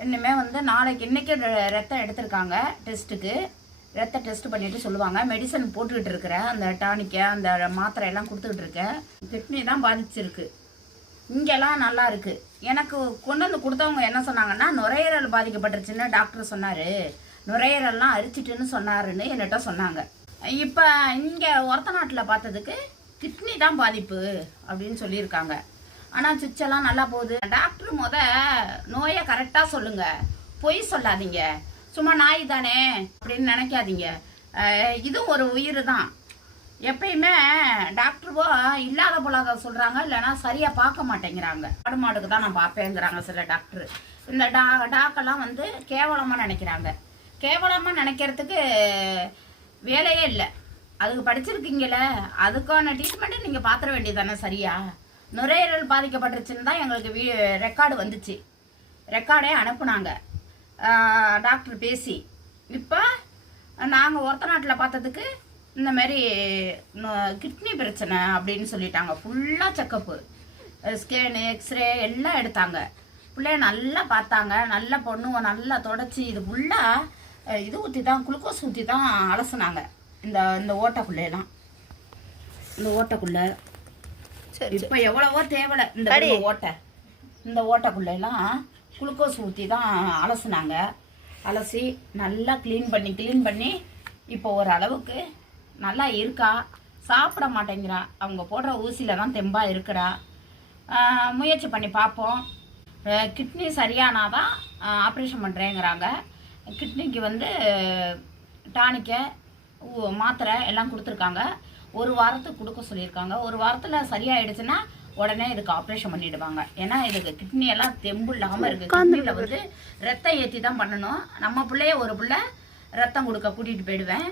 இனிமேல் வந்து நாளைக்கு இன்றைக்கி ரத்தம் எடுத்திருக்காங்க டெஸ்ட்டுக்கு. ரத்த டெஸ்ட் பண்ணிவிட்டு சொல்லுவாங்க. மெடிசன் போட்டுக்கிட்டு இருக்கிறேன், அந்த டானிக்கை அந்த மாத்திரை எல்லாம் கொடுத்துக்கிட்டு இருக்கேன். கிட்னி தான் பாதிச்சிருக்கு. இங்கெல்லாம் நல்லா இருக்குது. எனக்கு கொண்டு வந்து கொடுத்தவங்க என்ன சொன்னாங்கன்னா, நுரையீரல் பாதிக்கப்பட்டுருச்சுன்னு டாக்டர் சொன்னார், நுரையீரல்லாம் அரிச்சிட்டுன்னு சொன்னாருன்னு என்கிட்ட சொன்னாங்க. இப்போ இங்கே ஒரத்த நாட்டில் பார்த்ததுக்கு கிட்னி தான் பாதிப்பு அப்படின்னு சொல்லியிருக்காங்க. ஆனால் சுவிட்செல்லாம் நல்லா போகுது. டாக்டர் நோயை கரெக்டாக சொல்லுங்கள், பொய் சொல்லாதீங்க. சும்மா நாய் தானே அப்படின்னு நினைக்காதீங்க. இதுவும் ஒரு உயிர் தான். எப்பயுமே டாக்டருவோ இல்லாத போலாத சொல்கிறாங்க, இல்லைன்னா சரியாக பார்க்க மாட்டேங்கிறாங்க. ஆடு மாடுக்கு தான் நான் பார்ப்பேங்கிறாங்க சில டாக்டர். இந்த டாக்கெல்லாம் வந்து கேவலமாக நினைக்கிறாங்க. கேவலமாக நினைக்கிறதுக்கு வேலையே இல்லை. அதுக்கு படிச்சிருக்கீங்கள, அதுக்கான ட்ரீட்மெண்ட்டு நீங்கள் பார்த்துட வேண்டியது தானே சரியா? நுரையீரல் பாதிக்கப்பட்டுருச்சுன்னு தான் எங்களுக்கு ரெக்கார்டு வந்துச்சு. ரெக்கார்டே அனுப்புனாங்க டாக்டர் பேசி. இப்போ நாங்கள் ஒரத்த நாட்டில் பார்த்ததுக்கு இந்தமாரி கிட்னி பிரச்சனை அப்படின்னு சொல்லிட்டாங்க. ஃபுல்லாக செக்கப்பு, ஸ்கேனு, எக்ஸ்ரே எல்லாம் எடுத்தாங்க. பிள்ளைய நல்லா பார்த்தாங்க. நல்லா பொண்ணுவை நல்லா தொடச்சி இது ஃபுல்லாக இது ஊற்றி தான், குளுக்கோஸ் ஊற்றி தான் அலசுனாங்க. இந்த ஓட்டைக்குள்ளையெல்லாம், இந்த ஓட்டைக்குள்ளே இப்போ எவ்வளவோ தேவலை. இந்த ஓட்டைக்குள்ளையெல்லாம் குளுக்கோஸ் ஊற்றி தான் அலசுனாங்க. அலசி நல்லா க்ளீன் பண்ணி இப்போ ஒரு அளவுக்கு நல்லா இருக்கா. சாப்பிட மாட்டேங்கிறா. அவங்க போடுற ஊசியில் தான் தெம்பாக இருக்கிறா. முயற்சி பண்ணி பார்ப்போம். Kidney சரியானாதான் operation பண்ணுறேங்கிறாங்க. கிட்னிக்கு வந்து டானிக்கை மாத்திரை எல்லாம் கொடுத்துருக்காங்க. ஒரு வாரத்துக்கு கொடுக்க சொல்லியிருக்காங்க. ஒரு வாரத்தில் சரியாயிடுச்சுன்னா உடனே இதுக்கு ஆப்ரேஷன் பண்ணிடுவாங்க. ஏன்னா இதுக்கு கிட்னி எல்லாம் தெம்பு இல்லாமல் இருக்குது. கிட்னியில் வந்து ரத்தம் ஏற்றி தான் பண்ணணும். நம்ம பிள்ளைய ஒரு பிள்ளை ரத்தம் கொடுக்க கூட்டிகிட்டு போயிடுவேன்.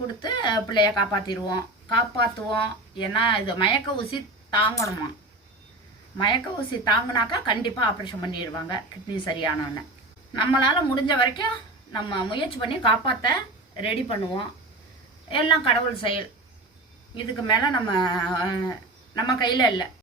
கொடுத்து பிள்ளைய காப்பாற்றுவோம். ஏன்னா இது மயக்க ஊசி தாங்கணுமா. மயக்க ஊசி தாங்கினாக்கா கண்டிப்பாக ஆப்ரேஷன் பண்ணிடுவாங்க கிட்னி சரியானோன்னு. நம்மளால் முடிஞ்ச வரைக்கும் நம்ம முயற்சி பண்ணி காப்பாற்ற ரெடி பண்ணுவோம். எல்லாம் கடவுள் செயல். இதுக்கு மேலே நம்ம கையில் இல்லை.